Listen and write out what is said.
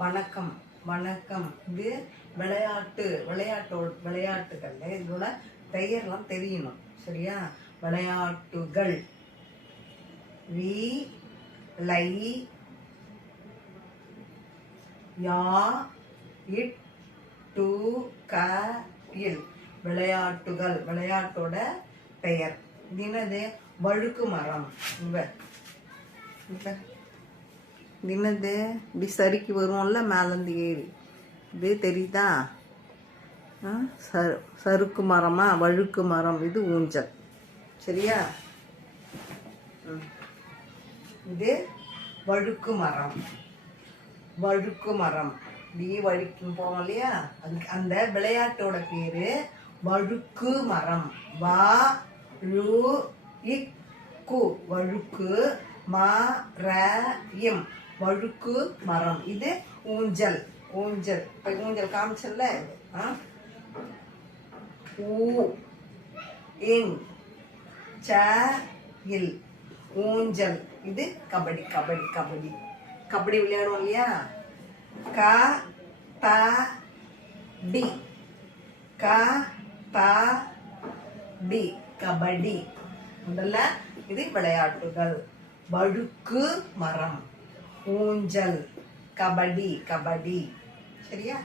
வணக்கம் வணக்கம். இது விளையாட்டுகள்ல இதோட பெயர்லாம் தெரியணும். சரியா? விளையாட்டுகள். வி லை யா இட் டு க இல். விளையாட்டுகள். விளையாட்டோட பெயர். இது என்னது? வழுக்கு மரம். என்னது? இப்படி சறுக்கி வருவோம்ல மேலேருந்து ஏறி. இது தெரியுதா? சறுக்கு மரமா? வழுக்கு மரம். இது ஊஞ்சல். சரியா? இது வழுக்கு மரம். வழுக்கு மரம். இப்படி வழுக்கு போவோம் இல்லையா? அந்த விளையாட்டோட பேரு வழுக்கு மரம். வா ழு இக்கு. வழுக்கு மரம். வழுக்கு மரம். இது ஊஞ்சல். ஊஞ்சல். இப்ப ஊஞ்சல் காமிச்சல்ல. ஊ இங் ச இல். ஊஞ்சல். இது கபடி. கபடி கபடி கபடி விளையாடுவோம் இல்லையா? க த டி. க த டி. கபடி. முதல்ல இது விளையாட்டுகள். வழுக்கு மரம், ஊஞ்சல், கபடி. கபடி. சரியா?